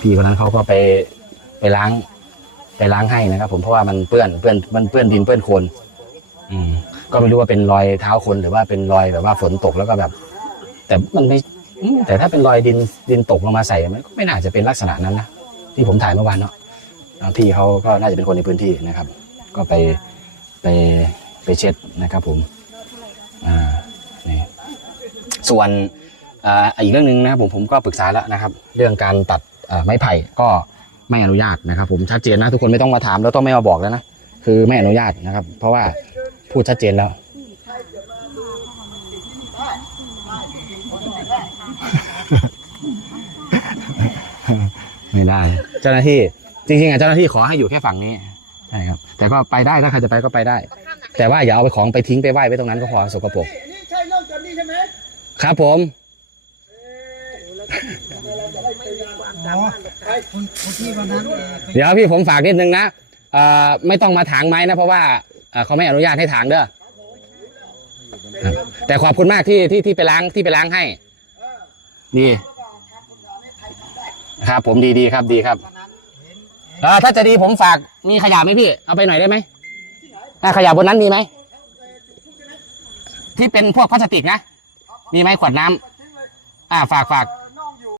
พี่คนนั้นเขาก็ไปไปล้าง ไปล้างให้นะครับผมเพราะว่ามันเปื้อนเปื้อนมันเปื้อนดินเปื้อนโคลนอืม ก็ไม่รู้ว่าเป็นรอยเท้าคนหรือว่าเป็นรอยแบบว่าฝนตกแล้วก็แบบ แต่มันไม่อืมแต่ถ้าเป็นรอยดินดินตกลงมาใส่มันก็ไม่น่าจะเป็นลักษณะนั้นนะที่ผมถ่ายเมื่อวานเนาะอ่าพี่เขาก็น่าจะเป็นคนในพื้นที่นะครับ ก็ไปไปไปเช็ดนะครับ ผม อ่านี่ส่วนอ่าอีกเรื่องหนึ่งนะครับผมผมก็ปรึกษาแล้วนะครับ เรื่องการตัดอ่า ไม้ไผ่ก็ไม่อนุญาตนะครับ ผมชัดเจนนะทุกคนไม่ต้องมาถามแล้วต้องไม่มาบอกแล้วนะคือไม่อนุญาตนะครับ เพราะว่าพูดชัดเจนแล้วไม่ได้ เจ้าหน้าที่จริงๆอะเจ้าหน้าที่ขอให้อยู่แค่ฝั่งนี้ใช่ครับ แต่ก็ไปได้ถ้าใครจะไปก็ไปได้ แต่ว่าอย่าเอาไปของไปทิ้งไปไหว้ไว้ตรงนั้นก็พอสกปรกนี่ใช่เรื่องจนนี่ใช่ไหมครับผม เดี๋ยวพี่ผมฝากนิดนึงนะเอ่อไม่ต้องมาถางไม้นะเพราะว่าเอ่อเขาไม่อนุญาตให้ถางเด้อครับแต่ขอบคุณมากที่ที่ที่ไปล้างที่ไปล้างให้ ดี ครับผมดีดีครับดีครับเออถ้าจะดีผมฝากมีขยะไหมพี่ เอาไปหน่อยได้ไหมอะขยะบนนั้นมีไหมที่เป็นพวกพลาสติกนะมีไหมขวดน้ำอ่าฝากฝาก